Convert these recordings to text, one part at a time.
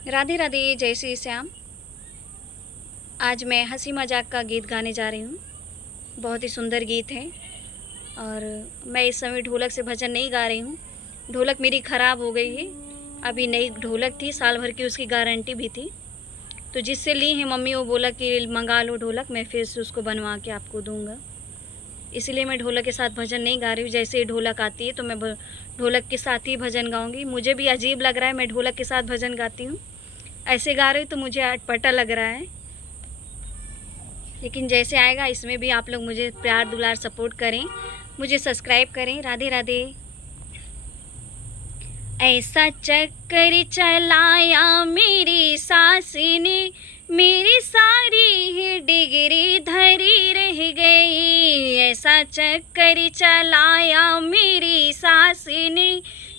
राधे राधे, जय श्री श्याम। आज मैं हंसी मजाक का गीत गाने जा रही हूँ। बहुत ही सुंदर गीत है और मैं इस समय ढोलक से भजन नहीं गा रही हूँ। ढोलक मेरी ख़राब हो गई है। अभी नई ढोलक थी, साल भर की उसकी गारंटी भी थी। तो जिससे ली है मम्मी, वो बोला कि मंगा लो ढोलक, मैं फिर से उसको बनवा के आपको दूँगा। इसलिए मैं ढोलक के साथ भजन नहीं गा रही हूँ। जैसे ही ढोलक आती है तो मैं ढोलक के साथ ही भजन गाऊँगी। मुझे भी अजीब लग रहा है, मैं ढोलक के साथ भजन गाती हूँ। ऐसे गा रही हूँ तो मुझे अटपटा लग रहा है, लेकिन जैसे आएगा इसमें भी आप लोग मुझे प्यार दुलार सपोर्ट करें, मुझे सब्सक्राइब करें। राधे राधे। ऐसा चक्कर चलाया मेरी सास ने, मेरी सारी ही डिग्री धरी रह गई। ऐसा चक्कर चलाया मेरी सास ने,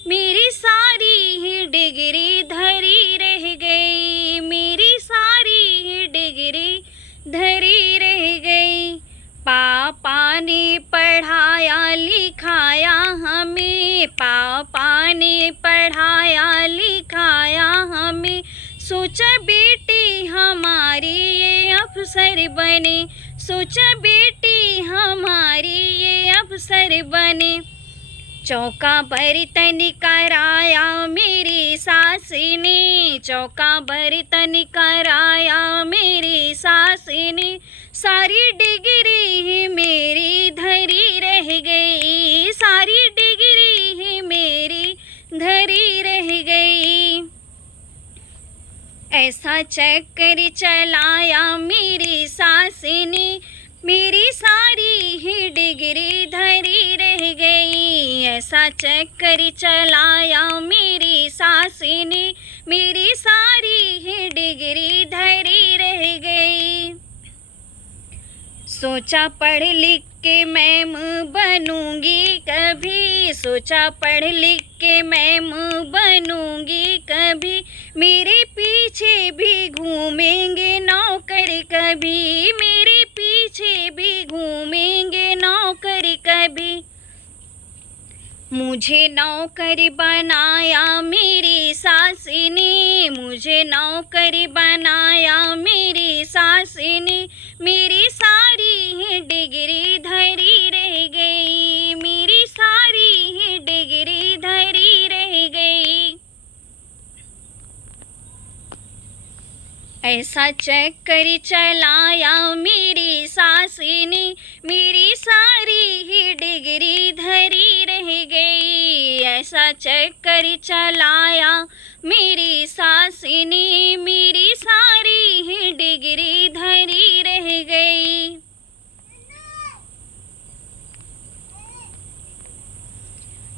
मेरी सारी ही डिग्री धरी रह गई। मेरी सारी ही डिग्री धरी रह गई। पापा ने पढ़ाया लिखाया हमें, पापा ने पढ़ाया लिखाया हमें। सोचा बेटी हमारी ये अफसर बने, सोचा बेटी हमारी ये अफसर बने। चौका बर्तन कराया मेरी सास ने, चौका बर्तन कराया मेरी सास ने। सारी डिग्री ही मेरी धरी रह गई, सारी डिग्री ही मेरी धरी रह गई। ऐसा चक्कर चलाया मेरी सास ने, मेरी सारी ही डिग्री धरी रह गई। ऐसा चक्कर चलाया मेरी सास ने, मेरी सारी ही डिग्री धरी रह गई। सोचा पढ़ लिख के मैम बनूंगी कभी, सोचा पढ़ लिख के मैम बनूंगी कभी। मेरे पीछे भी घूमेंगे नौकर कभी, मेरे पीछे भी घूमेंगे नौकर कभी। मुझे नौकर बनाया मेरी सास ने, मुझे नौकर बनाया मेरी सास ने। मेरी सारी ही डिग्री धरी रह गई, मेरी सारी ही डिग्री धरी रह गई। ऐसा चक्कर चलाया मेरी सास ने, मेरी सारी ही डिग्री धरी रह गई। ऐसा चक्कर चलाया मेरी सास ने, मेरी सारी ही डिग्री धरी रह गई।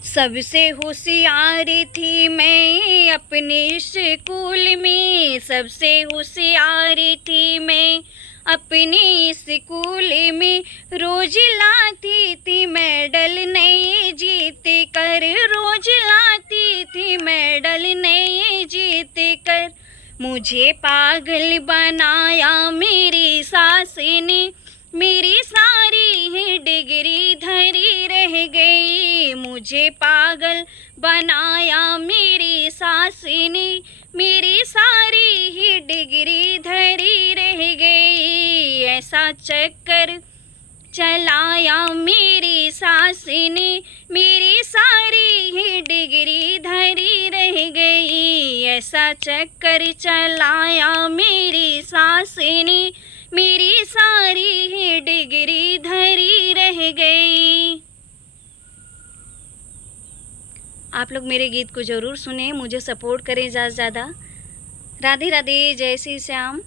सबसे होशियार थी मैं अपने स्कूल में, सबसे होशियार थी मैं अपने स्कूल में। रोज लाती थी मेडल नए जीत कर, रोज लाती थी मेडल नए जीत कर। मुझे पागल बनाया मेरी सास ने, मेरी सारी ही डिग्री धरी रह गई। मुझे पागल बनाया मेरी सास ने, मेरी सारी ही डिग्री धरी रह गई। ऐसा चक्कर चलाया मेरी सास ने, मेरी सारी ही डिग्री धरी रह गई। ऐसा चक्कर चलाया मेरी सास ने, मेरी सारी ही डिग्री धरी रह गई। आप लोग मेरे गीत को ज़रूर सुने, मुझे सपोर्ट करें ज़्यादा से ज़्यादा। राधे राधे, जय श्री श्याम।